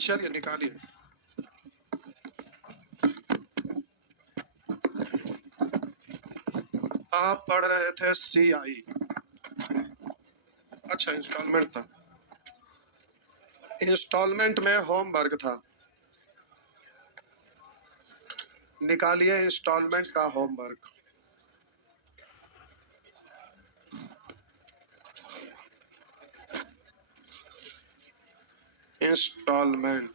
चलिए निकालिए। आप पढ़ रहे थे CI। अच्छा, इंस्टॉलमेंट था। इंस्टॉलमेंट में होमवर्क था। निकालिए इंस्टॉलमेंट का होमवर्क। इंस्टॉलमेंट।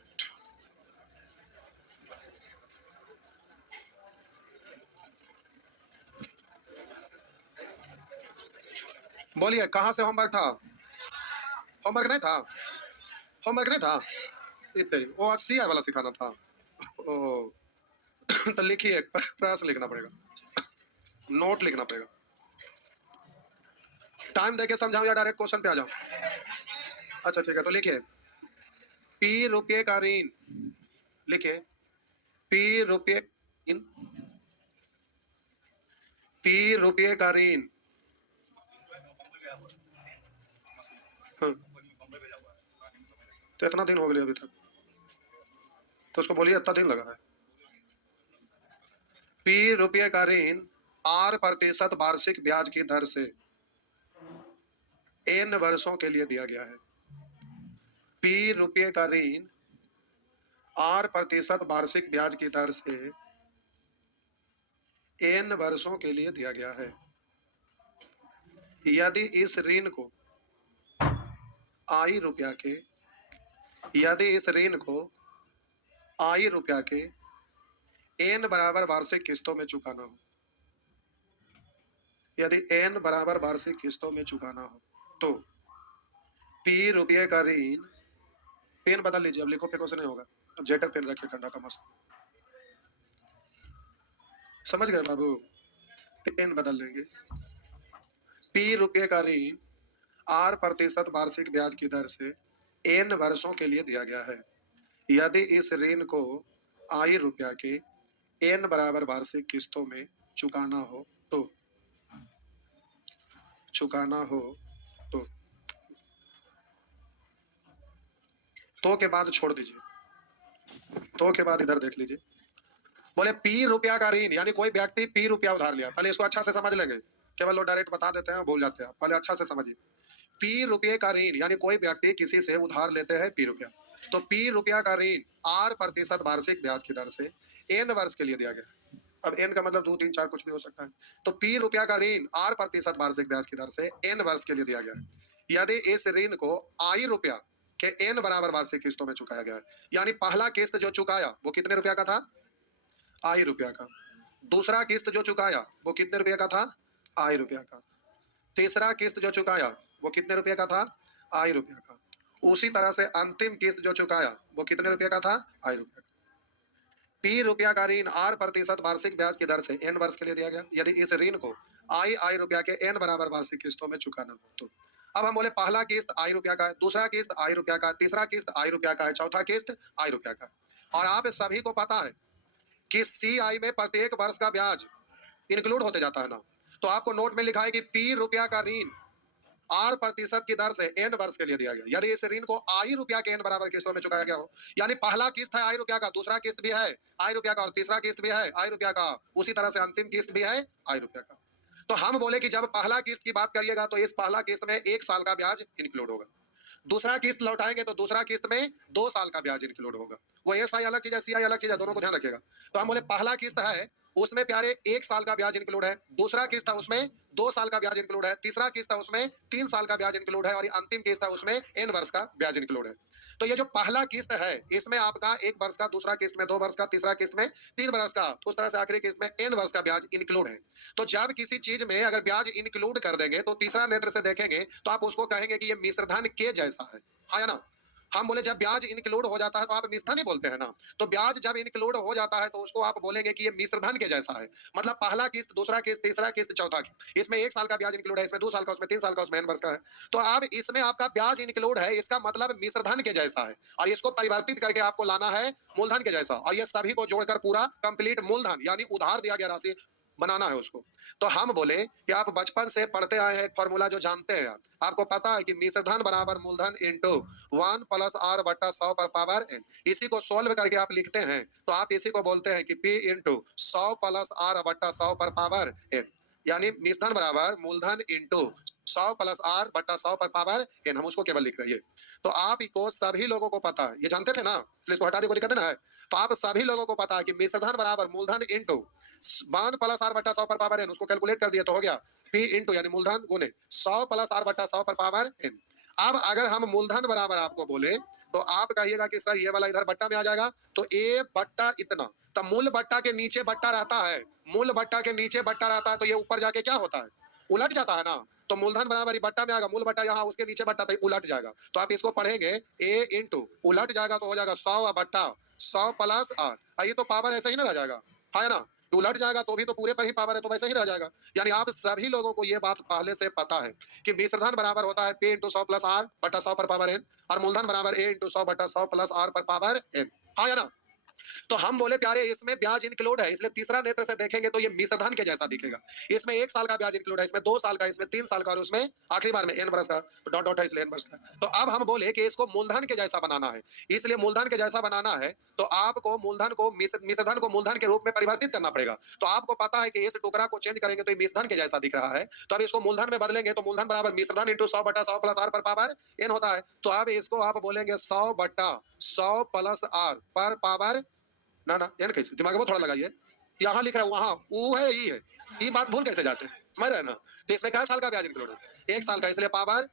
बोलिए कहाँ से होमवर्क था? होमवर्क नहीं था? होमवर्क नहीं था? इतने वो आज CI वाला सिखाना था। ओ तो लिखिए, प्रयास लिखना पड़ेगा, नोट लिखना पड़ेगा। टाइम देके समझाऊं या डायरेक्ट क्वेश्चन पे आ जाऊं? अच्छा ठीक है, तो लिखिए P रुपये का ऋण। लिखिए P रुपये इन P रुपये का ऋण। हाँ, तो इतना दिन हो गया अभी तक, तो उसको बोलिए इतना दिन लगा है। P रुपये का ऋण R% वार्षिक ब्याज की दर से N वर्षों के लिए दिया गया है। P रुपये का ऋण R% वार्षिक ब्याज की दर से N वर्षों के लिए दिया गया है। यदि इस ऋण को I रुपया के यदि इस ऋण को I रुपया के N बराबर वार्षिक किस्तों में चुकाना हो, यदि N बराबर वार्षिक किस्तों में चुकाना हो तो P रुपये का ऋण, पेन बदल लीजिए, अब लिखो फेंको से नहीं होगा, जेटर पेन रखिए ठंडा का मौसम। समझ गए बाबू? पेन बदल लेंगे। P रुपये का ऋण R% वार्षिक ब्याज की दर से N वर्षों के लिए दिया गया है। यदि इस ऋण को I रुपया के N बराबर वार्षिक किस्तों में चुकाना हो तो तो के बाद छोड़ दीजिए, तो के बाद इधर देख लीजिए। बोले P रुपया का ऋण, यानी कोई व्यक्ति P रुपया उधार लिया। पहले इसको अच्छा से समझ लेंगे, केवल लोग डायरेक्ट बता देते हैं भूल जाते हैं। पहले अच्छा से समझिए। P रुपये का ऋण यानी कोई व्यक्ति किसी से उधार लेते हैं P रुपया, तो P रुपया का ऋण R% वार्षिक ब्याज की दर से N वर्ष के लिए दिया गया। अब N का मतलब 2, 3, 4 कुछ भी हो सकता है। तो P रुपया का ऋण R% वार्षिक ब्याज की दर से N वर्ष के लिए दिया गया है। यदि इस ऋण को I रुपया के N बराबर वार्षिक किस्तों में चुकाया गया है, यानी पहला किस्त जो चुकाया वो कितने रुपया का था? I रुपया का। दूसरा किस्त जो चुकाया वो कितने रुपये का था? I रुपया का। तीसरा किस्त जो चुकाया वो कितने रुपये का था? I रुपया का। उसी तरह से अंतिम किस्त जो चुकाया वो कितने रुपये का था? I रुपया का। P रुपया का ऋण R% वार्षिक ब्याज की दर से N वर्ष के लिए दिया गया। यदि इस ऋण को I रुपया के N बराबर वार्षिक किस्तों में चुकाना हो तो अब हम बोले पहला किस्त I रुपया का है, दूसरा किस्त I रुपया का है, तीसरा किस्त I रुपया का है, चौथा किस्त I रुपया का है। और आप सभी को पता है कि CI में प्रत्येक वर्ष का ब्याज इंक्लूड होते जाता है ना, तो आपको नोट में लिखा है कि P रुपया का ऋण R% की दर से N वर्ष के लिए दिया गया। यदि इस ऋण को I रुपया के N बराबर किस्तों में चुकाया गया हो, यानी पहला किस्त है I रुपया का, दूसरा किस्त भी है I रुपया का और तीसरा किस्त भी है I रुपया का, उसी तरह से अंतिम किस्त भी है I रुपया का। तो हम बोले कि जब पहला किस्त की बात करिएगा तो इस पहला किस्त में 1 साल का ब्याज इंक्लूड होगा। दूसरा किस्त लौटाएंगे तो दूसरा किस्त में 2 साल का ब्याज इंक्लूड होगा। वो SI अलग चीज है, CI अलग चीज है, दोनों को ध्यान रखिएगा। तो हम बोले पहला किस्त है उसमें प्यारे 1 साल का ब्याज इंक्लूड है, दूसरा किस्त है उसमें 2 साल का ब्याज इंक्लूड है, तीसरा किस्त है उसमें 3 साल का ब्याज इंक्लूड है और अंतिम किस्त है उसमें N वर्ष का ब्याज इंक्लूड है। तो ये जो पहला किस्त है इसमें आपका 1 वर्ष का, दूसरा किस्त में 2 वर्ष का, तीसरा किस्त में 3 वर्ष का, तो उस तरह से आखिरी किस्त में N वर्ष का ब्याज इंक्लूड है। तो जब किसी चीज में अगर ब्याज इंक्लूड कर देंगे तो तीसरा नेत्र से देखेंगे तो आप उसको कहेंगे कि ये मिश्रधन के जैसा है। हाँ या ना? हम बोले जब ब्याज इंक्लूड हो जाता है तो आप मिश्रधन ही बोलते हैं ना, तो ब्याज जब इंक्लूड हो जाता है तो उसको आप बोलेंगे कि ये मिश्रधन के जैसा है। मतलब पहला किस्त, दूसरा किस्त, तीसरा किस्त, चौथा किस्त, इसमें 1 साल का ब्याज इंक्लूड है, इसमें 2 साल का, उसमें 3 साल का, उसमें N वर्ष का है। तो अब इसमें आपका ब्याज इंक्लूड है, इसका मतलब मिश्रधन के जैसा है और इसको परिवर्तित करके आपको लाना है मूलधन के जैसा, और ये सभी को जोड़कर पूरा कंप्लीट मूलधन यानी उधार दिया गया राशि बनाना है उसको। तो हम बोले कि आप बचपन से पढ़ते आए हैं एक फॉर्मूला जो जानते हैं आप, आपको पता है कि मिश्रधन बराबर मूलधन इंटू 1+r/100 पर पावर n। इसी को सोल्व करके आप लिखते हैं तो आप इसी को बोलते हैं कि p इंटू 100+r/100 पर पावर n, यानी मिश्रधन बराबर मूलधन इंटू 100+r/100 पर पावर n। हम उसको केवल लिख रहे हैं। तो आप को सभी लोगों को पता है, ये जानते थे ना, इसलिए इसको हटा दे को लिख देना है। तो आप सभी लोगों को पता है कि मिश्रधन बराबर मूलधन इंटू 1+r/100 पर पावर n, उसको कैलकुलेट कर दिया तो हो गया p इंटू यानी मूलधन गुने 100+r/100 पर पावर n। अब अगर हम मूलधन बराबर आपको बोले तो आप कहिएगा कि सर ये वाला इधर बट्टा में आ जाएगा, तो a बट्टा इतना, तो मूल बट्टा के नीचे बट्टा रहता है, मूल बट्टा के नीचे बट्टा रहता है, तो ये ऊपर जाके क्या होता है, उलट जाता है ना। तो मूलधन बराबर ही बट्टा में आएगा, मूल बट्टा यहाँ उसके नीचे बट्टा, तो उलट जाएगा। तो आप इसको पढ़ेंगे a इंटू उलट जाएगा तो हो जाएगा 100 बट्टा 100+r। ये तो पावर ऐसे ही ना रह जाएगा, है ना, उलट जाएगा तो भी तो पूरे पर ही पावर है, तो वैसे ही रह जाएगा। यानी आप सभी लोगों को ये बात पहले से पता है कि मिश्रधन बराबर होता है p इंटू 100+r/100 पर पावर n, और मूलधन बराबर a इंटू 100/100+r पर पावर n। हाँ या ना। तो हम बोले प्यारे इसमें ब्याज इंक्लूड है, इसलिए तीसरा नेत्र से देखेंगे तो ये मिश्रधन के जैसा दिखेगा। इसमें 1 साल का ब्याज इंक्लूड है, इसमें 2 साल का, इसमें 3 साल का, और उसमें आखिरी बार में n बरस का, डॉट डॉट है इसलिए n बरस का। तो अब हम बोले कि इसको मूलधन के जैसा बनाना है, इसलिए मूलधन के जैसा बनाना है तो आपको मूलधन को मिश्रधन को मूलधन के रूप में परिवर्तित करना पड़ेगा। तो आपको पता है कि इस टुकड़ा को चेंज करेंगे तो ये मिश्रधन के जैसा दिख रहा है, तो अब इसको मूलधन में बदलेंगे तो मूलधन बराबर मिश्रधन इंटू 100/100+r पर पावर n होता है। तो अब इसको आप बोलेंगे 100/100+r पर पावर ना ना एन कैसे, दिमाग में थोड़ा लगाइए, यहाँ लिख रहा है वहां वो है ई है, ये बात भूल कैसे जाते हैं, समझ रहे हैं ना। तो इसमें क्या साल का ब्याज इंक्लूड है, 1 साल का, इसलिए पावर।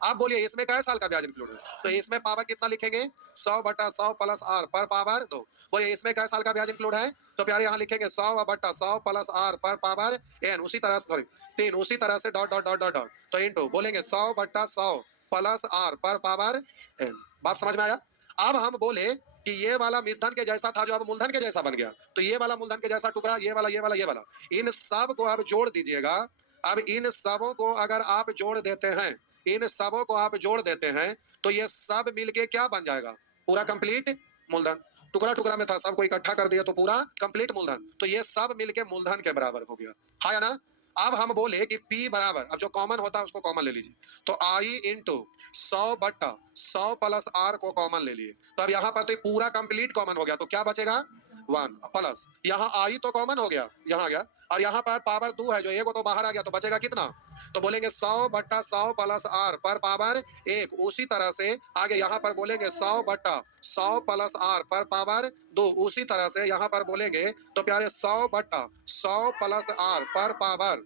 आप बोलिए इसमें क्या साल का ब्याज इंक्लूड है, तो इसमें पावर कितना लिखेंगे 100/100+r पर पावर 2। बोलिए इसमें क्या साल का ब्याज इंक्लूड है, तो प्यारे यहाँ लिखेंगे 100/100+r पर पावर n, उसी तरह से सॉरी 3, उसी तरह से dot dot dot dot dot, तो इंटू बोलेंगे 100/100+r पर पावर n। बात समझ में आया। अब हम बोले कि ये वाला मिश्रधन के जैसा था जो अब मूलधन के जैसा बन गया, तो ये वाला मूलधन के जैसा टुकड़ा, ये वाला, ये वाला, ये वाला, इन सब को अब जोड़ दीजिएगा। अब इन सबों को अगर आप जोड़ देते हैं, इन सबों को आप जोड़ देते हैं तो ये सब मिलके क्या बन जाएगा, पूरा कंप्लीट मूलधन। टुकड़ा टुकड़ा में था, सबको इकट्ठा कर दिया तो पूरा कंप्लीट मूलधन, तो ये सब मिलके मूलधन के बराबर हो गया, हाँ या ना। अब हम बोले कि P बराबर, अब जो कॉमन होता है उसको कॉमन ले लीजिए, तो I इंटू 100/100+r को कॉमन ले लिए, तो अब यहाँ पर तो पूरा कंप्लीट कॉमन हो गया, तो क्या बचेगा 1 प्लस यहाँ आई तो कॉमन हो गया, यहाँ आ गया, और यहाँ पर पावर 2 है जो एक तो बाहर आ गया, तो बचेगा कितना, तो बोलेंगे 100/100+r पर पावर 1। उसी तरह से आगे यहाँ पर बोलेंगे 100/100+r पर पावर 2। उसी तरह से यहाँ पर बोलेंगे तो प्यारे 100/100+r पर पावर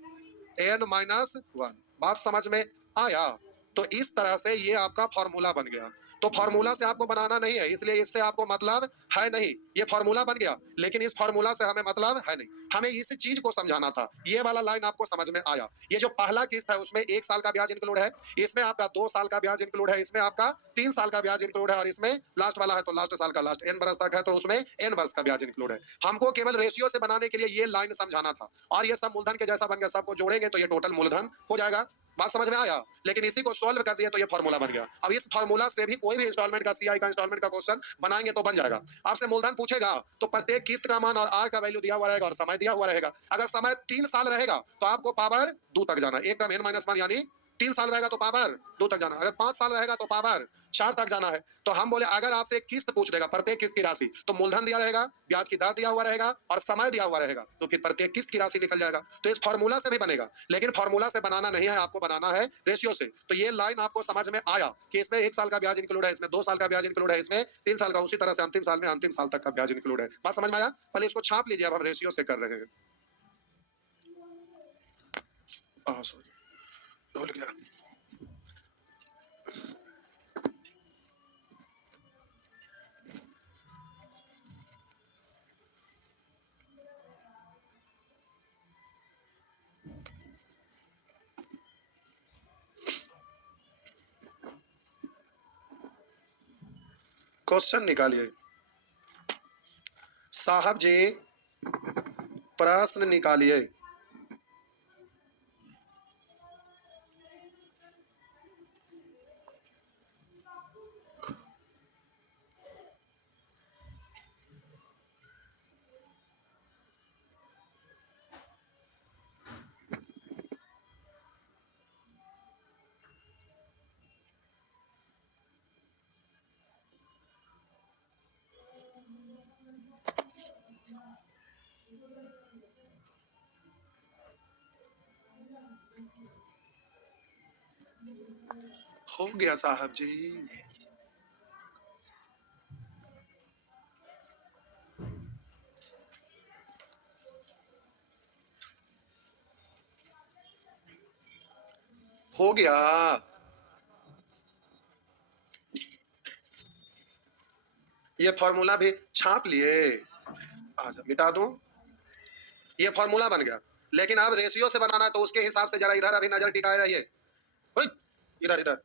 n-1। बात समझ में आया। तो इस तरह से ये आपका फॉर्मूला बन गया। तो फॉर्मूला से आपको बनाना नहीं है, इसलिए इससे आपको मतलब है नहीं, ये फॉर्मूला बन गया, लेकिन इस फॉर्मूला से हमें मतलब है नहीं, हमें इस चीज को समझाना था। ये वाला लाइन आपको समझ में आया। ये जो पहला किस्त है उसमें 1 साल का ब्याज इंक्लूड है, इसमें आपका 2 साल का ब्याज इंक्लूड है, इसमें आपका 3 साल का ब्याज इंक्लूड है, और इसमें लास्ट वाला है तो लास्ट साल का, लास्ट n बरस तक है तो उसमें n वर्ष का ब्याज इंक्लूड है। हमको केवल रेशियो से बनाने के लिए ये लाइन समझाना था, और ये सब मूलधन के जैसा बन गया, सबको जोड़ेंगे तो ये टोटल मूलधन हो जाएगा। बात समझ में आया। लेकिन इसी को सॉल्व कर दिए तो ये फॉर्मूला बन गया। अब इस फॉर्मूला से भी कोई भी इंस्टॉलमेंट का, सीआई का इंस्टॉलमेंट का क्वेश्चन बनाएंगे तो बन जाएगा। आपसे मूलधन पूछेगा तो प्रत्येक किस्त का मान और आर का वैल्यू दिया हुआ रहेगा और समय दिया हुआ रहेगा। अगर समय 3 साल रहेगा तो आपको पावर 2 तक जाना, एक का n-1 यानी 3 साल रहेगा तो पावर 2 तक जाना, अगर 5 साल रहेगा तो पावर 4 तक जाना है। तो हम बोले अगर आपसे एक किस्त पूछ लेगा, प्रत्येक किस्त की राशि, तो मूलधन दिया रहेगा, ब्याज की दर दिया हुआ रहेगा और समय दिया हुआ रहेगा, तो फिर प्रत्येक किस्त की राशि निकल जाएगा। तो इस फॉर्मूला से भी बनेगा, लेकिन फॉर्मूला से बनाना नहीं है, आपको बनाना है रेशियो से। तो ये लाइन आपको समझ में आया कि इसमें 1 साल का ब्याज इंक्लूड है, इसमें 2 साल का ब्याज इंक्लूड है, इसमें 3 साल का, उसी तरह से अंतिम साल में अंतिम साल तक का ब्याज इंक्लूड है। बात समझ में आया। पहले इसको छाप लीजिए, अब हम रेशियो से कर रहे हैं। सॉरी, भूल गया। क्वेश्चन निकालिए साहब जी, प्रश्न निकालिए। हो गया साहब जी। हो गया। ये फॉर्मूला भी छाप लिए। आजा मिटा दूं। ये फॉर्मूला बन गया, लेकिन अब रेशियो से बनाना है तो उसके हिसाब से जरा इधर अभी नजर टिकाए रहिए। हुई, इधर इधर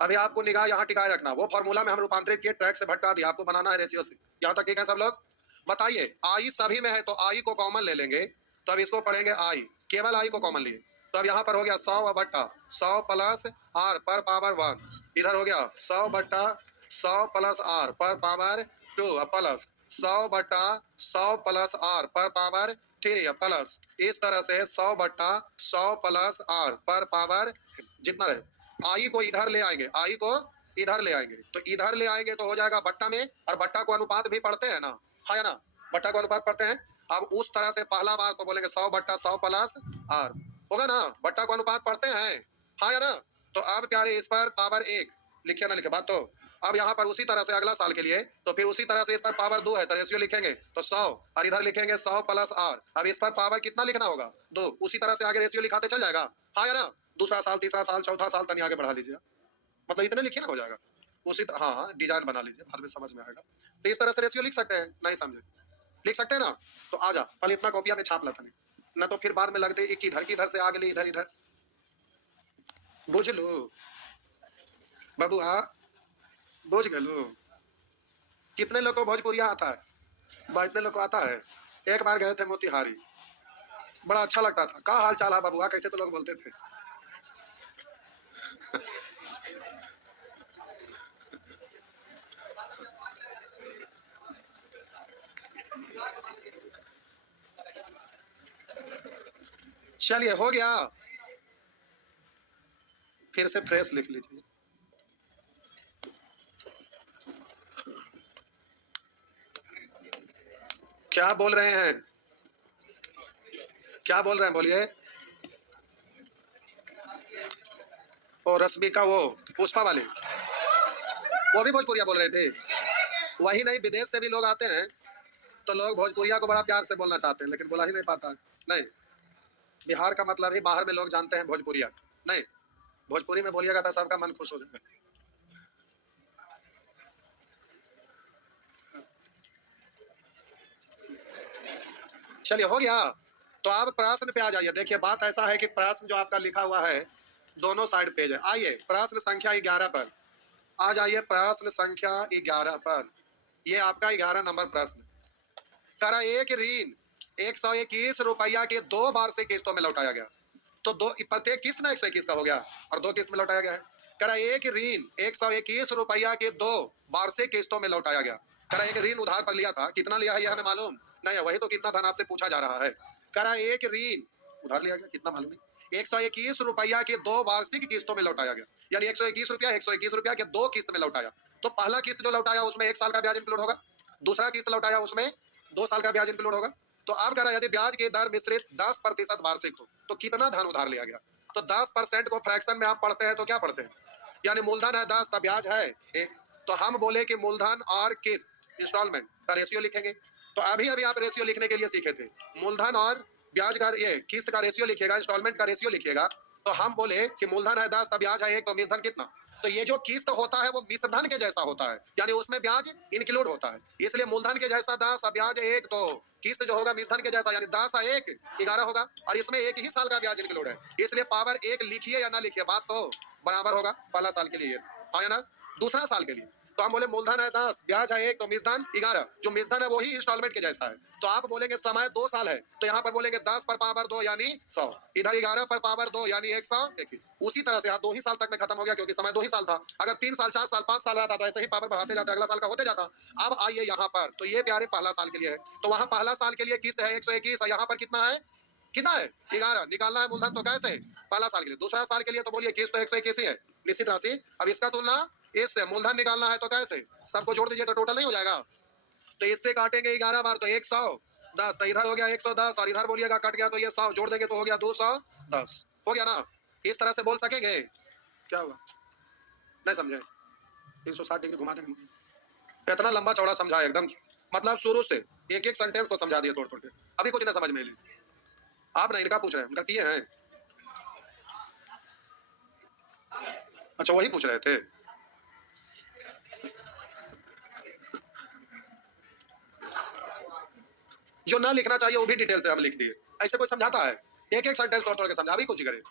अभी आपको निगाह यहाँ टिकाए रखना। वो फॉर्मूला में हम रूपांतरित किए, ट्रैक से भटका दिया, आपको बनाना है रेशियो से। यहाँ तक ठीक है सब लोग? बताइए, आई सभी में है तो आई को कॉमन ले लेंगे, तो अब इसको पढ़ेंगे आई, केवल आई को कॉमन लिए। तो अब यहाँ पर हो गया 100 बट्टा 100 प्लस आर पर पावर 1। इधर हो गया 100 बट्टा 100 प्लस आर पर पावर 2 प्लस 100 बट्टा 100 प्लस आर पर पावर 3 प्लस इस तरह से 100 बट्टा 100 प्लस आर पर पावर जितना है। आई को इधर ले आएंगे, आई को इधर ले आएंगे, तो इधर ले आएंगे तो हो जाएगा बट्टा में, और बट्टा को अनुपात भी पढ़ते हैं ना, है या ना? बट्टा को अनुपात पढ़ते हैं। अब उस तरह से पहला बार तो बोलेंगे 100 बट्टा 100 प्लस आर, होगा ना? बट्टा को अनुपात पढ़ते हैं, हाँ या ना? तो अब प्यारे इस पर पावर 1 लिखे ना लिखे बात। तो अब यहाँ पर उसी तरह से अगला साल के लिए, तो फिर उसी तरह से इस पर पावर 2 है तो रेशियो लिखेंगे तो 100, और इधर लिखेंगे 100 प्लस आर। अब इस पर पावर कितना लिखना होगा? 2। उसी तरह से आगे रेशियो लिखाते चल जाएगा, हाँ या ना? दूसरा साल, तीसरा साल, चौथा साल तनी आगे बढ़ा लीजिए, मतलब इतने लिखिए ना, हो जाएगा। उसी तरह हाँ हाँ डिजाइन बना लीजिए, बाद में समझ में आएगा। तो इस तरह से रेशियो लिख सकते हैं, नहीं समझे? लिख सकते हैं ना? तो आजा पहले इतना कॉपिया में छाप लाता नहीं, ना तो फिर बाद में लगते एक इधर की इधर से आगे ले, इधर इधर बुझ लो बबुआ, बुझ गलो। कितने लोग को भोजपुरिया आता है? इतने लोग को आता है। एक बार गए थे मोतिहारी, बड़ा अच्छा लगता था। का हाल चाल है बबुआ, कैसे तो लोग बोलते थे। चलिए हो गया, फिर से फ्रेश लिख लीजिए। क्या बोल रहे हैं, क्या बोल रहे हैं, बोलिए। ओ रश्मि का वो पुष्पा वाले, वो भी भोजपुरिया बोल रहे थे। वही नहीं, विदेश से भी लोग आते हैं तो लोग भोजपुरिया को बड़ा प्यार से बोलना चाहते हैं, लेकिन बोला ही नहीं पाता। नहीं, बिहार का मतलब ही बाहर में लोग जानते हैं भोजपुरिया। नहीं, भोजपुरी में बोलिएगा तो सबका मन खुश हो जाएगा। चलिए हो गया। तो आप प्रश्न पे आ जाइए। देखिए बात ऐसा है कि प्रश्न जो आपका लिखा हुआ है दोनों साइड पेज है। आइए प्रश्न संख्या 11 पर आ जाइए। प्रश्न संख्या 11 पर, ये आपका 11 नंबर प्रश्न। तरह एक ऋण 121 रुपया के 2 वार्षिक किस्तों में लौटाया गया। तो दो प्रत्येक किस्त ना 121 का हो गया और 2 किस्त में लौटाया गया है। करा एक ऋण 121 रुपया के 2 वार्षिक किस्तों में लौटाया गया। करा एक ऋण उधार पर लिया था, कितना लिया है यह हमें मालूम नहीं है, वही तो कितना धन आपसे पूछा जा रहा है। करा एक ऋण उधार लिया गया, कितना मालूम नहीं, 121 रुपया के 2 वार्षिक किस्तों में लौटाया गया, यानी 121 रुपया के 2 किस्त में लौटाया। तो पहला किस्त जो लौटाया उसमें 1 साल का ब्याज इंक्लूड होगा, दूसरा किस्त लौटाया उसमें 2 साल का ब्याज इंक्लूड होगा। तो आप कह रहे हैं यदि ब्याज की दर मिश्रित 10% वार्षिक हो तो कितना धन उधार लिया गया। तो 10% को फ्रैक्शन में आप पढ़ते हैं तो क्या पढ़ते हैं, यानी मूलधन है 10 तब ब्याज है 1। तो हम बोले कि मूलधन और किस्त इंस्टॉलमेंट का रेशियो लिखेंगे। तो अभी अभी आप रेशियो लिखने के लिए सीखे थे, मूलधन और ब्याज का ये किस्त का रेशियो लिखिएगा, इंस्टॉलमेंट का रेशियो लिखिएगा। तो हम बोले कि मूलधन है 10 तब ब्याज है 1, तो मिश्रधन कितना। तो ये जो किस्त होता है वो मिश्रधन के जैसा होता है, यानी उसमें ब्याज इंक्लूड होता है, इसलिए मूलधन के जैसा 10 और ब्याज 1, तो किस्त जो होगा मिश्रधन के जैसा, यानी 10 और 1 11 होगा, और इसमें 1 ही साल का ब्याज इंक्लूड है, इसलिए पावर 1 लिखिए या ना लिखिए बात तो बराबर होगा। पहला साल के लिए हाँ या ना, दूसरा साल के लिए तो हम बोले मूलधन है 10 ब्याज है 1 तो मिश्रधन 11, जो मिश्रधन है वही इंस्टॉलमेंट के जैसा है। तो आप बोलेंगे समय 2 साल है तो यहाँ पर बोलेंगे 10 पर पावर 2 यानी 100, इधर 11 पर पावर 2 यानी 100। उसी तरह से यहाँ 2 ही साल तक में खत्म हो गया क्योंकि समय 2 ही साल था। अगर 3 साल 4 साल 5 साल रहता तो ऐसे ही पावर बढ़ाते जाते, अगला साल का होते जाता। अब आइए यहाँ पर, तो ये प्यारे पहला साल के लिए है, तो वहाँ पहला साल के लिए किस्त है 121 और यहाँ पर कितना है, कितना है 11, निकालना है मूलधन तो कैसे पहला साल के लिए। दूसरा साल के लिए तो बोलिए किस्त तो 121 ही है निश्चित राशि, अब इसका तुलना इससे मूलधन निकालना है तो कैसे, सबको जोड़ दीजिए तो टोटल नहीं हो जाएगा। तो इससे काटेंगे 11 बार तो 110, तो इधर हो गया 110 और इधर बोलिएगा कट गया तो ये 100 जोड़ देंगे तो हो गया 210। हो गया ना? इस तरह से बोल सकेंगे? क्या हुआ? नहीं समझे? 360 डिग्री घुमा देंगे। इतना लंबा चौड़ा समझा एकदम, मतलब शुरू से एक एक सेंटेंस को समझा दिया तोड़ तोड़ के। अभी कुछ ना समझ में ली। आप ना इनका पूछ रहे हैं, उनका पीए हैं। अच्छा वही पूछ रहे थे। जो ना लिखना चाहिए वो भी डिटेल से हम लिख दिए। ऐसे कोई समझाता है? एक एक सेंटेंस तोड़ तोड़ के समझा, अभी कुछ ही करे।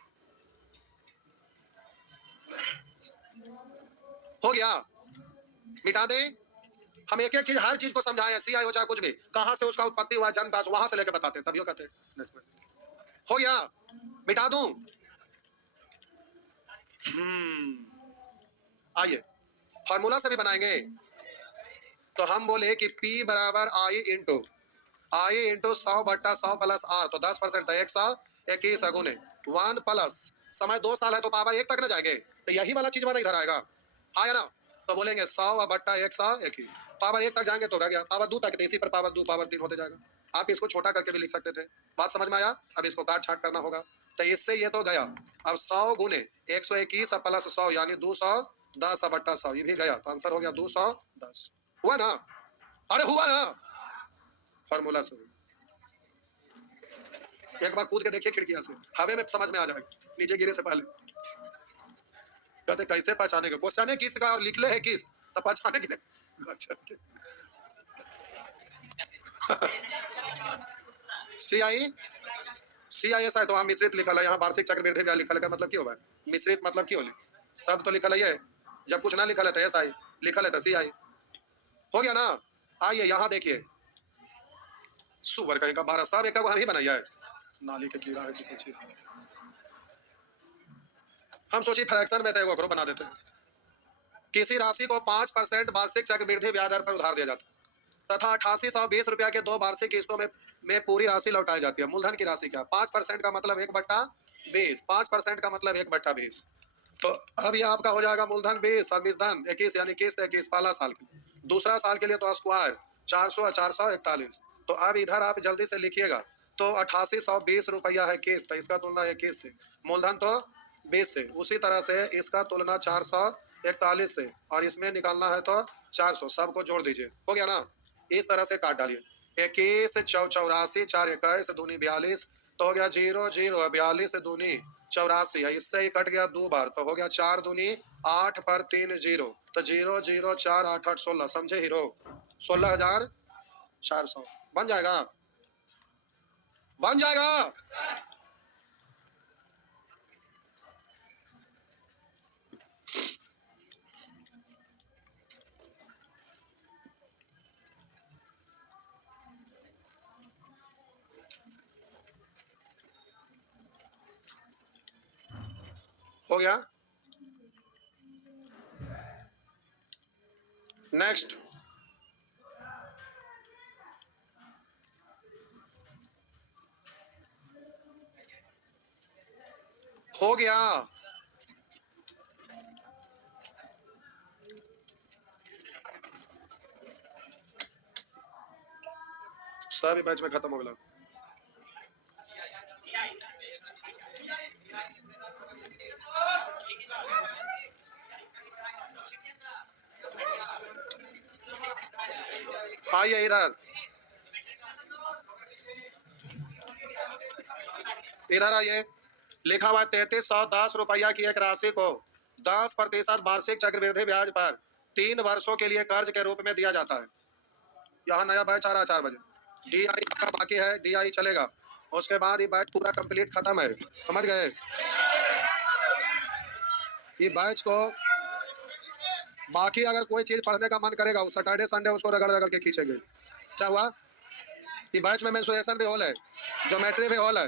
हो गया? मिटा दें? हम एक एक चीज, हर चीज को समझाएं, सी आई हो चाहे कुछ भी, कहां से उसका उत्पत्ति हुआ, जन्म पास, वहां से लेके बताते हैं, तभी कहते हैं। हो गया? मिटा दूं? आइए फार्मूला से भी बनाएंगे। तो हम बोले कि P बराबर आई इंटू 100/100 प्लस आर, तो 10% तो 100, 21 गुने 1 प्लस समय 2 साल है तो पावर 1 तक ना जाएंगे, तो यही वाला चीज हमारा इधर आएगा। आया ना? तो बोलेंगे 100/100 1 पावर 1 तक जाएंगे तो रह गया पावर 2 तक, तो इसी पर पावर 2 पावर 3 होते जाएगा। आप इसको छोटा करके भी लिख सकते थे। बात समझ में आया? अब इसको काट छाट करना होगा। तो इससे ये तो गया। अब 100 गुने 121 प्लस 100 यानी 210/100, ये भी गया, तो आंसर हो गया 210। हुआ ना? अरे हुआ ना? फार्मूला से एक बार कूद के देखिए खिड़कियां से, हवे में समझ में आ जाएगा, नीचे गिरे से पहले। कहते कैसे पहचानेंगे? क्वेश्चन है किस्त का और लिख ले है किस्त, तब पहचाने के अच्छा CIS है तो वहाँ मिश्रित लिखा है, यहाँ वार्षिक चक्रवृद्धि ब्याज लिखा है, मतलब क्यों है मिश्रित, मतलब क्यों ले सब तो लिखा है, जब कुछ ना लिखा है तो SI लिखा है तो CI। हो गया ना? आइए यहाँ देखिए, सुवर कहीं का 12 सब एक हम ही बनाया है, नाली के कीड़ा है कि कुछ। हम सोचिए फ्रैक्शन में तो बना देते हैं। किसी राशि को 5% वार्षिक चक्रवृद्धि ब्याज दर पर उधार दिया जाता है तथा 8820 रुपया के 2 वार्षिक किस्तों में पूरी राशि लौटाई जाती है। मूलधन की राशि क्या? 5% का मतलब 1/20, 5% का मतलब 1/20। तो अब ये आपका हो जाएगा मूलधन 20 और निधन 21, यानी किस्त 21 पहला साल के लिए। दूसरा साल के लिए तो स्क्वायर 400 441। तो अब इधर आप जल्दी से लिखिएगा। तो 8820 रुपया है किस्त, इसका तुलना 21 से, मूलधन तो 20 से, उसी तरह से इसका तुलना 441 से, और इसमें निकालना है तो 400, सबको जोड़ दीजिए। हो गया ना? इस तरह से काट डालिए। 21 84 4 21 दूनी 42, तो हो गया 0 0 42 दूनी 84, इससे ही कट गया 2 बार, तो हो गया 4 दूनी 8 पर 3 0, तो 0 0 4 8 8 16, समझे हीरो? 16,400 बन जाएगा, बन जाएगा। हो गया? नेक्स्ट हो गया। सभी बैच में खत्म हो गया। आइए इधर, इधर आइए। लिखा हुआ 3310 रुपया की एक राशि को 10% वार्षिक चक्रवृद्धि ब्याज पर 3 वर्षों के लिए कर्ज के रूप में दिया जाता है। यहाँ नया बैच आ रहा है 4 बजे, DI का बाकी है, DI चलेगा, उसके बाद ये बैच पूरा कंप्लीट खत्म है, समझ गए? ये बैच को बाकी अगर कोई चीज पढ़ने का मन करेगा, वो सैटरडे संडे उसको रगड़ रगड़ के खींचेंगे। क्या हुआ? ये बैच में मेंसुरेशन भी हॉल है, ज्योमेट्री भी हॉल है।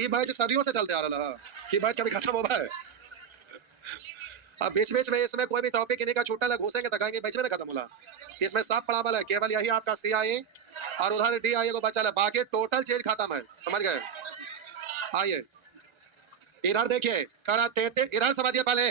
ये बैच सदियों से चलते आ रहा है, ये बैच कभी खत्म हो है? अब बीच बीच में इसमें कोई भी टॉपिक इन्हीं का छूटा लग घुसेंगे तो कहेंगे बीच में खत्म होला। इसमें सब पड़ावल है, केवल यही आपका CI और उधर DI को बचा है, बाकी टोटल चीज खत्म है, समझ गए? आइए इधर देखिए, करा 33, इधर समझिए पहले।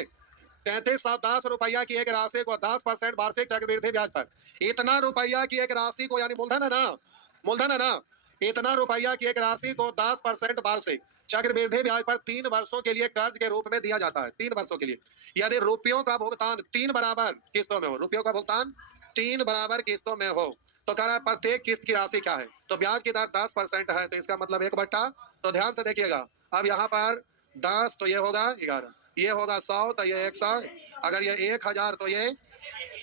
3310 रुपया की एक राशि को 10% वार्षिक चक्रवृद्धि ब्याज पर, इतना रुपया की एक राशि को, यानी मूलधन है ना, मूलधन है ना, इतना रुपया की एक राशि को 10% वार्षिक चक्रवृद्धि ब्याज पर 3 वर्षों के लिए कर्ज के रूप में दिया जाता है, 3 वर्षों के लिए। यदि रुपयों का भुगतान 3 बराबर किस्तों में हो, रुपयों का भुगतान 3 बराबर किस्तों में हो, तो कह रहा है प्रत्येक किस्त की राशि क्या है, तो ब्याज की दर 10% है, तो इसका मतलब 1/। तो ध्यान से देखिएगा, अब यहाँ पर 10 तो ये होगा 11, ये होगा 100 तो ये 100, अगर ये 1000 तो ये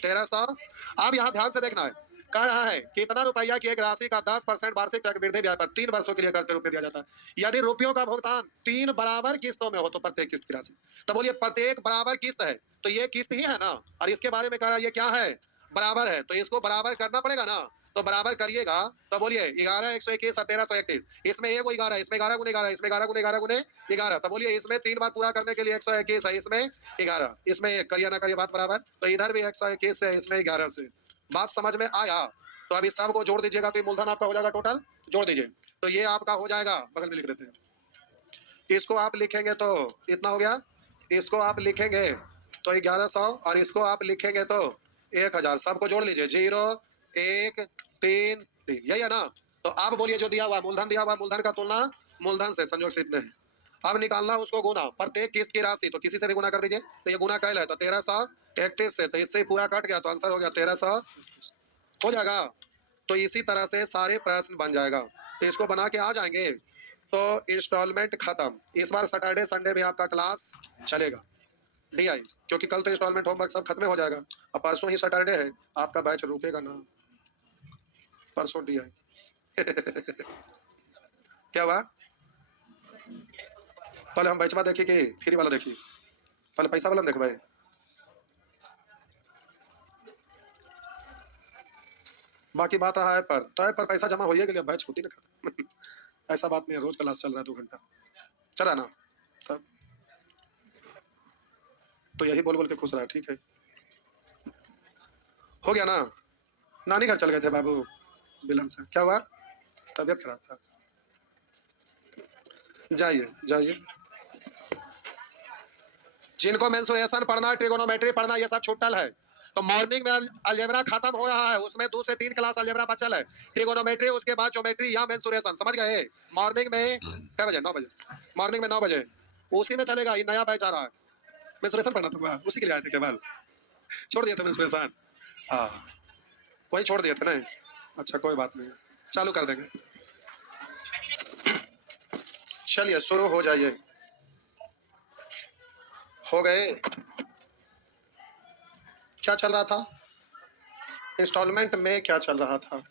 1300। अब यहाँ ध्यान से देखना है, कह रहा है कितना रुपया की एक राशि का 10% वार्षिक चक्रवृद्धि ब्याज पर 3 वर्षों के लिए कर्ज के रूप में दिया जाता है। यदि रुपयों का भुगतान 3 बराबर किस्तों में हो तो प्रत्येक किस्त की राशि, तो बोलिए प्रत्येक बराबर किस्त है, तो ये किस्त ही है ना, और इसके बारे में कह रहा है ये क्या है, बराबर है, तो इसको बराबर करना पड़ेगा ना, तो बराबर करिएगा, तो बोलिए 11 121 1331, इसमें एक 11, इसमें 11 गुने 11, इसमें 11 गुने 11 गुने 11, तो बोलिए इसमें 3 बार पूरा करने के लिए 121 है, इसमें 11, इसमें 1 करिए ना करिए बात बराबर, तो इधर भी 121 से, इसमें 11 से। बात समझ में आया? तो अभी सबको जोड़ दीजिएगा तो मूलधन आपका हो जाएगा, टोटल जोड़ दीजिए, तो ये आपका हो जाएगा, बगल में लिख देते हैं, इसको आप लिखेंगे तो इतना हो गया, इसको आप लिखेंगे तो 1100, और इसको आप लिखेंगे तो 1000, सबको जोड़ लीजिए, 0 1 3 3, यही है ना। तो अब बोलिए जो दिया हुआ मूलधन, दिया हुआ मूलधन का तुलना मूलधन से, संयोग से इतने हैं, अब निकालना उसको गुना, प्रत्येक किस्त की राशि तो किसी से भी गुना कर दीजिए, तो ये गुना कैल है, तो 1331 से, तो इससे ही पूरा कट गया, तो आंसर हो गया 1300 हो जाएगा। तो इसी तरह से सारे प्रश्न बन जाएगा, तो इसको बना के आ जाएंगे, तो इंस्टॉलमेंट खत्म। इस बार सैटरडे संडे में आपका क्लास चलेगा DI, क्योंकि कल तो इंस्टॉलमेंट होमवर्क सब खत्म हो जाएगा, अब परसों ही सैटरडे है, आपका बैच रुकेगा ना, परसों DI क्या हुआ, पहले हम बैचवा देखिए कि फ्री वाला देखिए, पहले पैसा वाला देख भाई, बाकी बात रहा है पर पैसा जमा होइए के लिए बैच होती ना खत्म ऐसा बात नहीं है, रोज क्लास चल रहा है 2 घंटा चला ना, तब तो यही बोल बोल के खुश रहा, ठीक है, हो गया ना। नानी घर चल गए थे बाबू बिलन से, क्या हुआ, तबियत खराब था, जाइए जाइए, जिनको मेंसुरेशन पढ़ना, ट्रिगोनोमेट्री पढ़ना, ये सब छुट्टल है, तो मॉर्निंग में अलजेब्रा खत्म हो रहा है, उसमें 2 से 3 क्लास अलजेब्रा बचल है, ट्रिगोनोमेट्री उसके बाद ज्योमेट्री या मेंसुरेशन, समझ गए। मॉर्निंग में क्या बजे, 9 बजे, मॉर्निंग में 9 बजे, उसी में चलेगा, ये नया बैच आ रहा है, मेंसुरेशन पढ़ना था, उसी के लिए आए थे केवल, छोड़ दिए थे मेंसुरेशन, हाँ वही छोड़ दिए थे ना, अच्छा कोई बात नहीं, चालू कर देंगे, चलिए शुरू हो जाइए, हो गए। क्या चल रहा था इंस्टॉलमेंट में, क्या चल रहा था,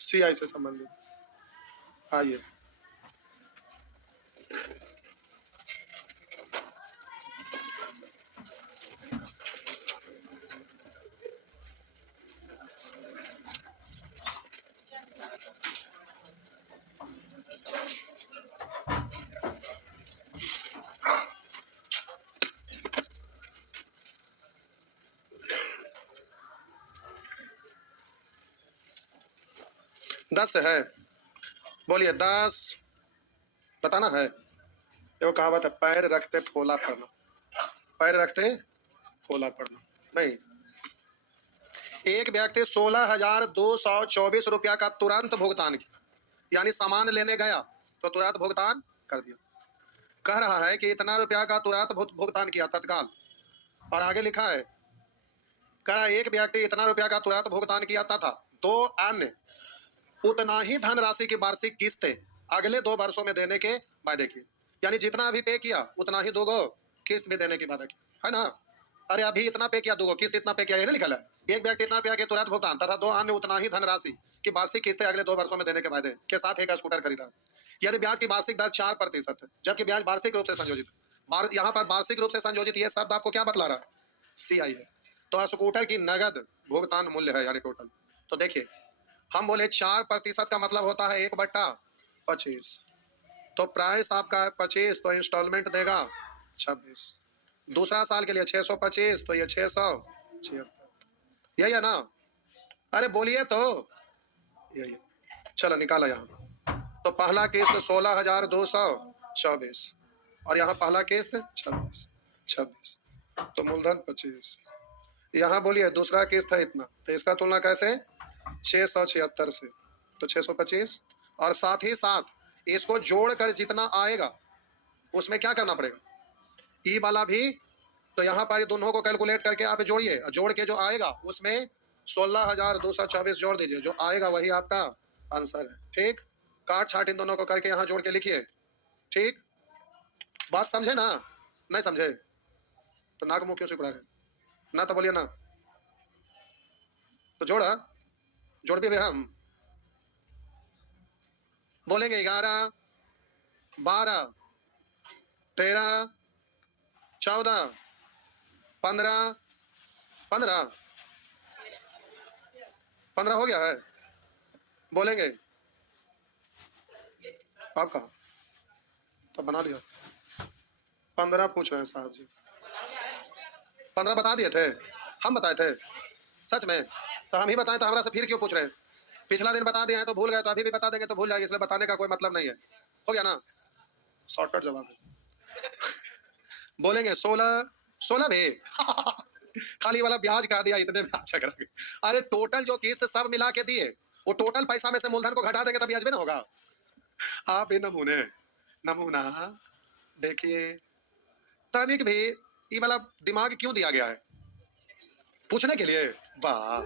CI से संबंधित, आइए, दस है, बोलिए 10, बताना है, वो कहावत है, पैर रखते फोला पड़ना, पैर रखते फोला पड़ना नहीं, एक व्यक्ति 16,224 रुपया का तुरंत भुगतान किया, यानी सामान लेने गया तो तुरंत भुगतान कर दिया, कह रहा है कि इतना रुपया का तुरंत भुगतान किया तत्काल, और आगे लिखा है, कह रहा है एक व्यक्ति इतना रुपया का तुरंत भुगतान किया तथा 2 अन्य उतना ही धनराशि की वार्षिक किस्तें अगले 2 वर्षों में देने के वादे किए, यानी जितना अभी पे किया उतना ही 2 किस्त भी देने की वादा किया, है ना। अरे अभी इतना पे किया, 2 किस्त इतना पे किया, ये नहीं लिखा है, एक व्यक्ति इतना रुपया के तुरंत भुगतान तथा 2 अन्य उतना ही धनराशि की वार्षिक किस्तें अगले 2 वर्षों में देने के वादे के साथ एक स्कूटर खरीदा, यदि ब्याज की वार्षिक दर 4% है, जबकि ब्याज वार्षिक रूप से संयोजित, यहाँ पर वार्षिक रूप से संयोजित ये शब्द आपको क्या बतला रहा है, CI है, तो स्कूटर की नगद भुगतान मूल्य है, यानी टोटल, तो देखिए हम बोले 4% का मतलब होता है 1/25, तो प्राइस आपका है 25, तो इंस्टॉलमेंट देगा 26, दूसरा साल के लिए 625, तो ये 676, यही है ना, अरे बोलिए तो, यही है, चलो निकाला यहाँ, तो पहला किस्त 16,224, और यहाँ पहला किस्त 26, तो मूलधन 25, यहाँ बोलिए दूसरा किस्त है इतना, तो इसका तुलना कैसे 676 से, तो 625, और साथ ही साथ इसको जोड़कर जितना आएगा उसमें क्या करना पड़ेगा, ई वाला भी, तो यहाँ पर दोनों को कैलकुलेट करके आप जोड़िए, जोड़ के जो आएगा उसमें 16,224 जोड़ दीजिए, जो आएगा वही आपका आंसर है। ठीक, काट छाट इन दोनों को करके यहाँ जोड़ के लिखिए। ठीक, बात समझे ना? नहीं समझे तो नाक मुंह क्यों सिकुड़ा रहे? ना तो बोलिए ना, तो जोड़ा, जोड़ दिए हम। बोलेंगे 11, 12, 13, 14, 15, 15 15 हो गया है। बोलेंगे आपका तो बना लिया। 15 पूछ रहे हैं साहब जी, 15 बता दिए थे, हम बताए थे सच में, तो हम ही बताएं तो हमारा से फिर क्यों पूछ रहे हैं? पिछला दिन बता दिए हैं तो भूल गए, तो अभी भी बता देंगे तो भूल जाएंगे, इसलिए बताने का कोई मतलब नहीं है। हो गया ना, शॉर्टकट जवाब है। बोलेंगे 16, 16 भी। खाली वाला ब्याज काट दिया इतने में अच्छा करा। अरे टोटल जो किस्त सब मिला के दिए, वो टोटल पैसा में से मूलधन को घटा देंगे तब ब्याज भी ना होगा। आप भी नमूने, नमूना देखिए, तनिक भी ये वाला दिमाग क्यों दिया गया है पूछने के लिए। वाह,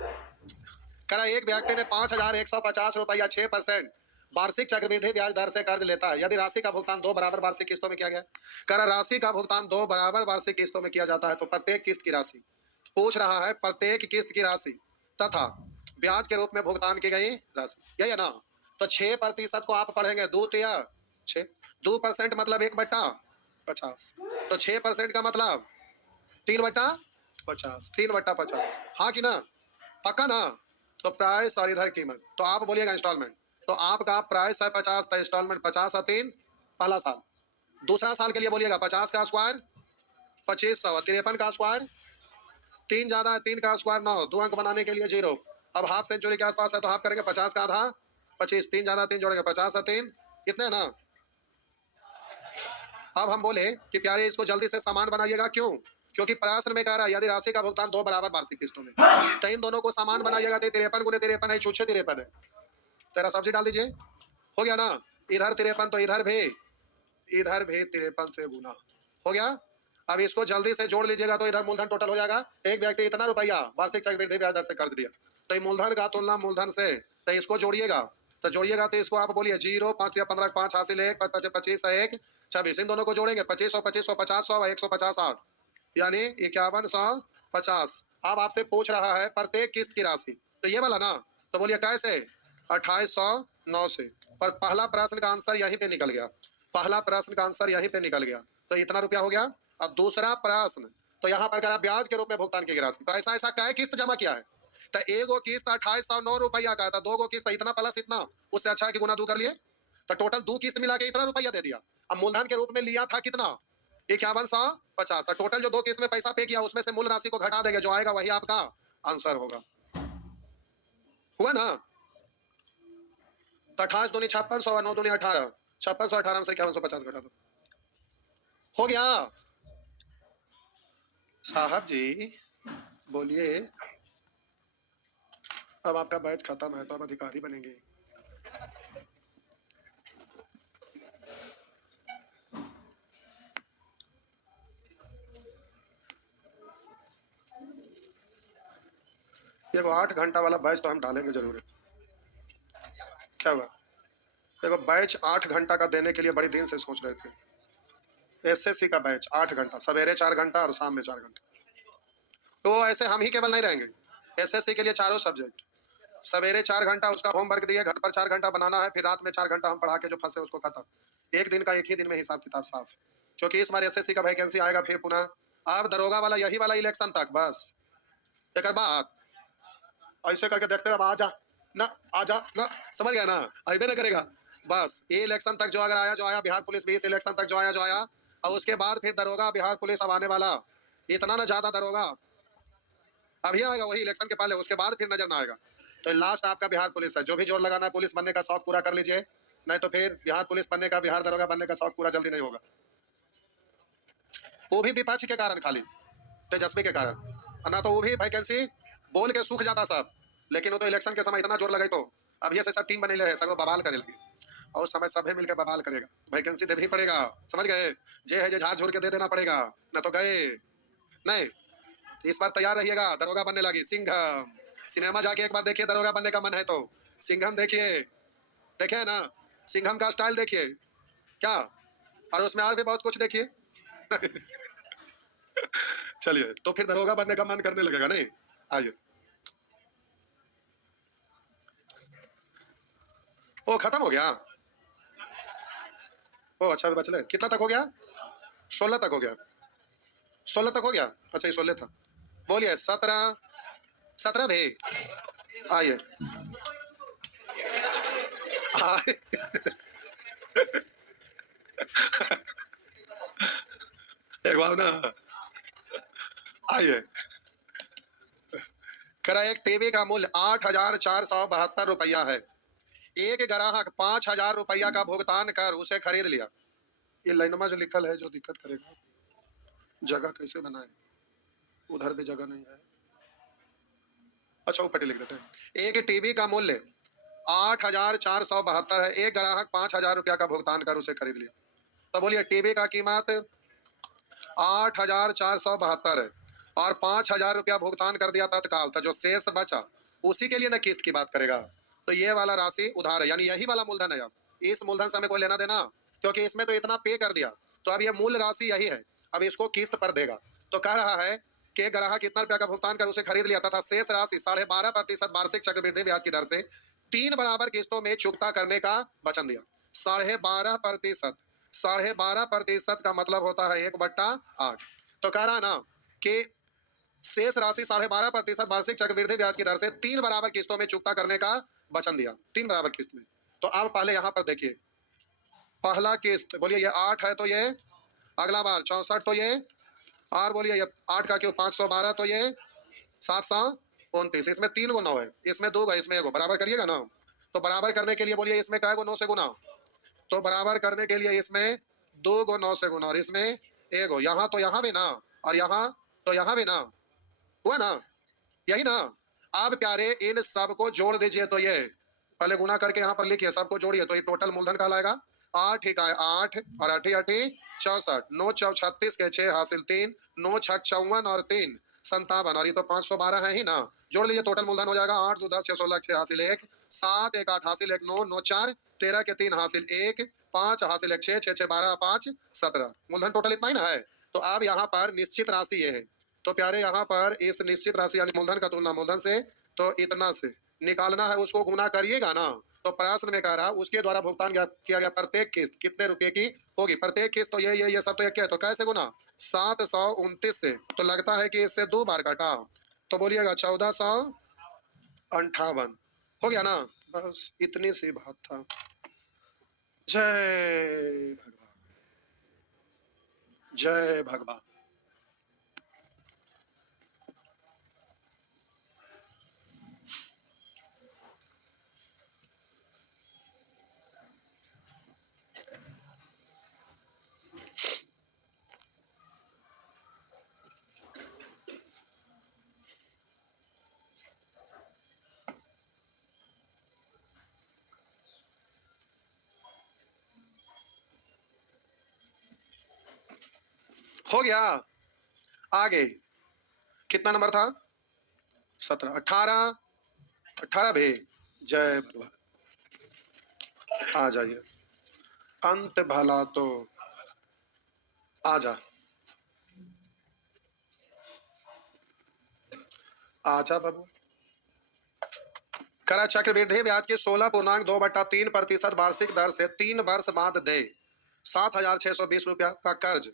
करा एक व्यक्ति ने 5,150 रुपया 6% वार्षिक चक्रवृद्धि ब्याज दर से कर्ज लेता है। यदि राशि का भुगतान 2 बराबर वार्षिक किस्तों में किया गया, करा राशि का भुगतान 2 बराबर वार्षिक किस्तों में किया जाता है, तो प्रत्येक किस्त की राशि पूछ रहा है, प्रत्येक किस्त की राशि तथा ब्याज के रूप में भुगतान की गई राशि, यही है ना। तो 6% को आप पढ़ेंगे 2 तिया 6, 2% मतलब 1/50, तो 6% का मतलब 3/50, 3/50, हाँ कि ना, पक्का ना। तो प्राइस और इधर कीमत, तो आप बोलिएगा इंस्टॉलमेंट, तो आपका प्राइस है 50, तो इंस्टॉलमेंट 50 और 3 पहला साल। दूसरा साल के लिए बोलिएगा 50 का स्क्वायर 2500, 53 का स्क्वायर 3 ज्यादा है, 3 का स्क्वायर 9, 2 अंक बनाने के लिए 0। अब हाफ सेंचुरी के आसपास है तो हाफ करेंगे 50 का आधा 25, 3 ज्यादा 3 जोड़ेंगे 50 और 3 कितने ना। अब हम बोले कि प्यारे इसको जल्दी से समान बनाइएगा, क्यों? क्योंकि प्रश्न में कह रहा है यदि राशि का भुगतान 2 बराबर वार्षिक किस्तों में, तो इन दोनों को समान बनाइएगा तो 53 गुने 53 है, छूछे 53 है, तेरा सब्जी डाल दीजिए, हो गया ना। इधर 53 तो इधर भी 53 से गुना हो गया। अब इसको जल्दी से जोड़ लीजिएगा तो इधर मूलधन टोटल हो जाएगा। एक व्यक्ति इतना रुपया वार्षिक चक्रवृद्धि ब्याज दर से कर्ज दिया, तो ये मूलधन का तुलना मूलधन से, तो इसको जोड़िएगा, तो जोड़िएगा तो इसको आप बोलिए 0, 5 या 15, 5 हासिल 1, 5 25 1 26, इन दोनों को जोड़ेंगे 2500, 2500, 50 100, 150 8, यानी 5150। अब आपसे पूछ रहा है प्रत्येक किस्त की राशि, तो ये वाला ना, तो बोलिए कैसे, 2809 से। पर पहला प्रश्न का आंसर यहीं पे निकल गया, पहला प्रश्न का आंसर यहीं पे निकल गया, तो इतना रुपया हो गया। अब दूसरा प्रश्न, तो यहाँ पर करा ब्याज के रूप में भुगतान की राशि, तो ऐसा ऐसा क्या किस्त जमा किया है, तो एगो किस्त 2809 रुपया का था, 2 गो किस्त इतना प्लस इतना, उससे अच्छा है कि गुना 2 कर लिए, तो टोटल 2 किस्त मिला के इतना रुपया दे दिया। अब मूलधन के रूप में लिया था कितना, 5150, तो टोटल जो 2 किस्त में पैसा पे किया उसमें से मूल राशि को घटा देंगे, जो आएगा वही आपका आंसर होगा। हुआ ना, तो 28 दूनी 5600, 9 दूनी 18, 5618 से 5150 घटा दो, हो गया। साहब जी बोलिए, अब आपका बैच खत्म है तो अब अधिकारी बनेंगे। ये 8 घंटा वाला बैच तो हम डालेंगे जरूर। क्या हुआ, देखो बैच 8 घंटा का देने के लिए बड़ी दिन से सोच रहे थे। एसएससी का बैच 8 घंटा, सवेरे 4 घंटा और शाम में 4 घंटा, तो ऐसे हम ही केवल नहीं रहेंगे, एसएससी के लिए चारों सब्जेक्ट, सवेरे 4 घंटा उसका होमवर्क दिए, घर पर 4 घंटा बनाना है, फिर रात में 4 घंटा हम पढ़ा के जो फंसे उसको खत्म। एक दिन का एक ही दिन में हिसाब किताब साफ, क्योंकि इस बार एसएससी का वैकेंसी आएगा फिर पुनः, अब दरोगा वाला यही वाला इलेक्शन तक बस, एक बात ऐसे करके देखते रहो, आजा ना आजा ना, समझ गया ना, अबे ना करेगा बस। ये इलेक्शन तक जो अगर आया जो आया, बिहार पुलिस भी इस इलेक्शन तक जो आया जो आया, और उसके बाद फिर दरोगा बिहार पुलिस अब आने वाला, इतना ना ज्यादा दरोगा अभी आएगा वही इलेक्शन के पहले, उसके बाद फिर नजर ना आएगा। तो लास्ट आपका बिहार पुलिस है, जो भी जोर लगाना है पुलिस बनने का शौक पूरा कर लीजिए, नहीं तो फिर बिहार पुलिस बनने का, बिहार दरोगा बनने का शौक पूरा जल्दी नहीं होगा, वो भी विपक्ष के कारण, खाली तेजस्वी के कारण, ना तो वो भी वैकेंसी बोल के सूख जाता सब, लेकिन वो तो इलेक्शन के समय इतना जोर लगे, तो अब ये से सब टीम बने ले सर, बवाल करे लगे। और समय सभे मिलकर बवाल करेगा, वैकेंसी देना ही पड़ेगा, समझ गए? जे है जे झाड़ झूर के दे देना पड़ेगा, न तो गए नहीं। इस बार तैयार रहिएगा, दरोगा बनने लगी सिंघम। सिनेमा जाके एक बार देखिए, दरोगा बनने का मन है तो सिंघम देखिए, देखे ना सिंघम का स्टाइल देखिए क्या, और उसमें और भी बहुत कुछ देखिए। चलिए, तो फिर दरोगा बनने का मन करने लगेगा नहीं? आइए, ओ खत्म हो गया। ओ अच्छा, अभी बचले कितना तक हो गया? 16 तक हो गया, 16 तक हो गया। अच्छा ये 16 था, बोलिए 17, 17 भी। आइए आइए। एक बार ना, आइए। करा एक टीवी का मूल्य 8,472 रुपया है। एक ग्राहक 5,000 रुपया का भुगतान कर उसे खरीद लिया। ये लाइनमा जो लिखल है जो दिक्कत करेगा, जगह कैसे बनाए, उधर भी जगह नहीं है। अच्छा ऊपर लिख देते हैं। एक टीवी का मूल्य 8,472 है, एक ग्राहक 5,000 रुपया का भुगतान कर उसे खरीद लिया। तो बोलिए टीवी का कीमत 8,472 है और 5,000 रुपया भुगतान कर दिया तत्काल, तो जो शेष बचा उसी के लिए ना किस्त की बात करेगा। तो ये वाला राशि उधार है, यानी यही वाला मूलधन है। अब इस मूलधन से हमें कोई लेना देना, क्योंकि इसमें तो इतना पे कर दिया, तो अब ये मूल राशि यही है, अब इसको किस्त पर देगा। तो कह रहा है कि ग्राहक कितना रुपया का भुगतान कर उसे खरीद लिया तथा शेष राशि 12.5% वार्षिक चक्रवृद्धि ब्याज की दर से 3 बराबर किस्तों में चुकता करने का वचन दिया। 12.5%, 12.5% का मतलब होता है 1/8। तो कह रहा ना कि शेष राशि 12.5% वार्षिक चक्रवृद्धि ब्याज की दर से 3 बराबर किस्तों में चुकता करने का वचन दिया, 3 बराबर किस्त में। तो अब पहले यहां पर देखिए, पहला किस्त बोलिए ये 8 है, तो ये अगला बार 64, तो ये और बोलिए ये 8 का क्यों 512, तो ये 729। इसमें 3 गो 9 है, इसमें 2 है, इसमें 1 बराबर करिएगा ना। तो बराबर करने के लिए बोलिए इसमें क्या गो 9 से गुना, तो बराबर करने के लिए इसमें 2 गो 9 से गुना और इसमें 1 गो, यहाँ तो यहाँ भी ना और यहाँ तो यहाँ भी ना, हुआ ना, यही ना। अब प्यारे इन सब को जोड़ दीजिए, तो ये पहले गुना करके यहाँ पर लिखिए, सबको जोड़िए, तो ये टोटल मूलधन कहलाएगा 8 इकाई 8 और 8 8 64, 9 चौ 36 के 6 हासिल 3, 9 छक 54 और 3 57, और ये तो 512 है ही ना। जोड़ लीजिए, टोटल मूलधन हो जाएगा 8 2 10 6 16 6 हासिल 1 7 1 8 हासिल 1 9 9 4 13 के 3 हासिल 1 5 हासिल 1 6 6 6 12 5 17, मूलधन टोटल इतना ही ना है। तो अब यहाँ पर निश्चित राशि ये है, तो प्यारे यहाँ पर इस निश्चित राशि यानी मूलधन का तुलना मूलधन से, तो इतना से निकालना है, उसको गुना करिएगा ना। तो प्रश्न में कह रहा उसके द्वारा भुगतान किया गया प्रत्येक किस्त कितने रुपए की होगी, प्रत्येक किस्त, तो ये सब तो एक क्या है, तो कैसे गुना 729 से, तो लगता है कि इससे 2 बार काटा, तो बोलिएगा 1458 हो गया ना। बस इतनी सी बात था। जय भगवान, जय भगवान। हो गया, आगे कितना नंबर था? 17, 18, 18 भी। जय भगवान, आ जाइए, अंत भला तो आजा, आजा बाबू। करा चक्रवृद्धि ब्याज के 16.2/3% वार्षिक दर से 3 वर्ष बाद दे 7,620 रुपया का कर्ज,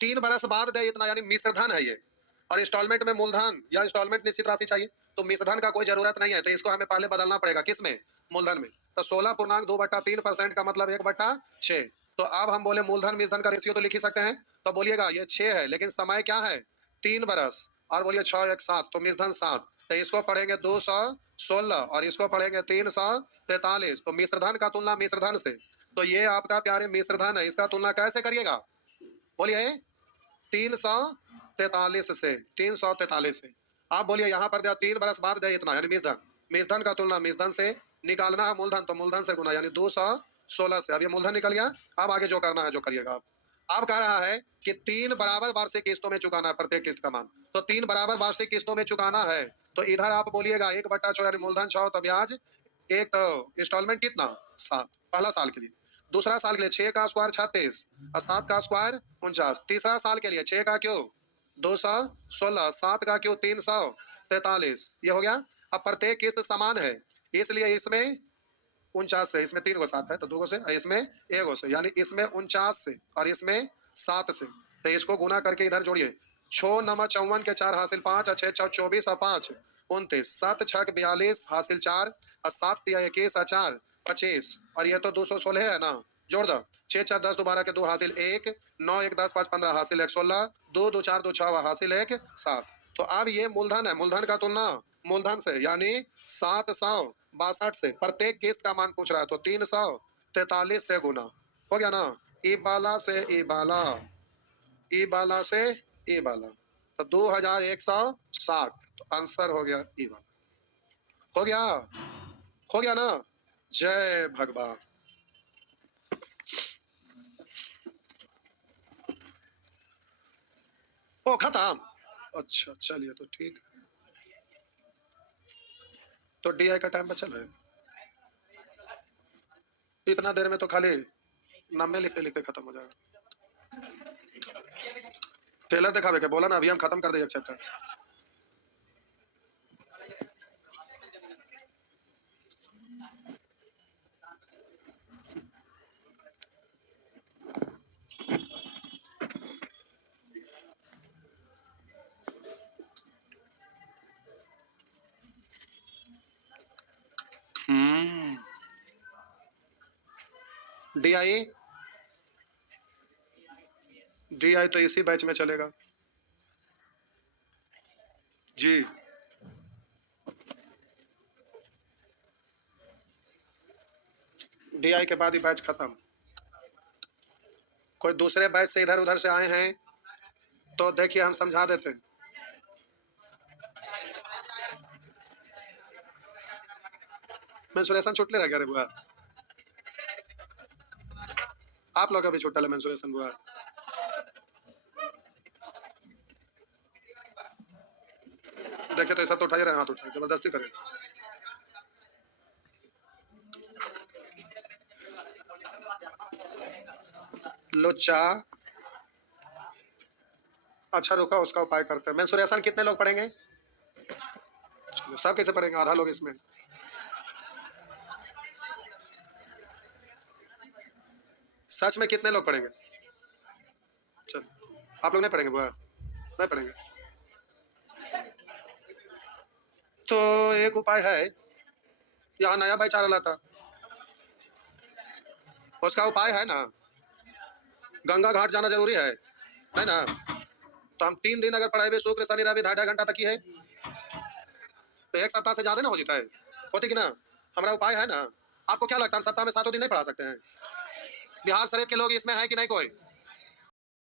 3 बरस बाद दे इतना, यानी मिश्र धन है ये। और इंस्टॉलमेंट में मूलधन या इंस्टॉलमेंट निश्चित राशि चाहिए, तो मिश्र धन का कोई जरूरत नहीं है, तो इसको हमें पहले बदलना पड़ेगा, किसमें? मूलधन में। तो 16.2/3% का मतलब 1/6। तो अब हम बोले मूलधन मिश्रधन का रेशियो तो लिख ही सकते हैं, तो बोलिएगा ये 6 है, लेकिन समय क्या है? 3 बरस, और बोलिए 6 1 7, तो मिश्रधन 7, तो इसको पढ़ेंगे 216 और इसको पढ़ेंगे 343, तो मिश्रधन का तुलना मिश्रधन से, तो ये आपका प्यारे मिश्रधन है, इसका तुलना कैसे करिएगा? बोलिए 343 से, 343 से। आप बोलिए यहाँ पर दिया 3 बरस बाद दे इतना, यानी मिश्रधन, मिश्रधन का तुलना मिश्रधन से निकालना है मूलधन, तो मूलधन से गुना, यानी 200 16 से। अब ये मूलधन निकल गया। अब आगे जो करना है जो करिएगा आप। अब कह रहा है कि 3 बराबर वार्षिक किस्तों में चुकाना है प्रत्येक किस्त का मान। तो 3 बराबर वार्षिक किस्तों में चुकाना है तो इधर आप बोलिएगा 1/4 यानी मूलधन 6 तो ब्याज एक तो इंस्टॉलमेंट कितना 7 पहला साल के लिए। दूसरा साल के लिए 6 का स्क्वायर 36 और 7 का स्क्वायर 49। तीसरा साल के लिए 6 का क्यों 216, 7 का क्यों 343। ये हो गया। अब प्रत्येक किस्त समान है इसलिए इसमें 49 से, इसमें 3 गो 7 है तो 2 गो से, इसमें 1 गो से, यानी इसमें 49 से और इसमें 7 से। तो इसको गुना करके इधर जोड़िए। 6 9 54 के 4 हासिल 5 और 6 6 24 और 5 29, 7 6 42 हासिल 4 और 7 3 21 और 4 25 और ये तो 216 है ना। जोड़ दो 6 4 10 12 के 2 हासिल 1 9 1 10 5 15 हासिल 1 16 2 2 4 2 6 हासिल 1 7। तो अब ये मूलधन है, मूलधन का तुलना मूलधन से यानी 762 से प्रत्येक किस्त का मान पूछ रहा है तो 343 से गुना हो गया ना। ई बाला से ई बाला, ई बाला से ई बाला तो 2160 तो आंसर हो गया ई बाला। हो गया, हो गया ना। जय भगवान। ओ खत्म। अच्छा चलिए तो ठीक है। तो डीआई का टाइम बचा है इतना देर में तो खाली नामे लिखते लिखते खत्म हो जाएगा। टेलर दिखावे के बोला ना अभी हम खत्म कर देंगे चैप्टर। डीआई, डीआई तो इसी बैच में चलेगा जी। डीआई के बाद ही बैच खत्म। कोई दूसरे बैच से इधर उधर से आए हैं तो देखिए हम समझा देते हैं। मेंसुरेशन छुटले रह गया रे बुआ। आप लोग अभी छुट्टा ले मेंसुरेशन बुआ। देखिए तो ऐसा तो उठाइए रहे हाथ उठाए जबरदस्ती करें। लोचा। अच्छा रुका उसका उपाय करते हैं। मेंसुरेशन कितने लोग पढ़ेंगे? सब कैसे पढ़ेंगे? आधा लोग इसमें। सच में कितने लोग पढ़ेंगे? चल आप लोग नहीं पढ़ेंगे बुआ? नहीं पढ़ेंगे तो एक उपाय है। यहाँ नया बैच आ रहा था उसका उपाय है ना। गंगा घाट जाना जरूरी है नहीं ना। तो हम 3 दिन अगर पढ़ाई शुक्र शनि रवि 2.5 घंटा तक ही है तो एक सप्ताह से ज्यादा ना हो जाता है होती कि ना। हमारा उपाय है ना। आपको क्या लगता है हम सप्ताह में 7 दिन नहीं पढ़ा सकते हैं? बिहार शरीफ के लोग इसमें है कि नहीं कोई?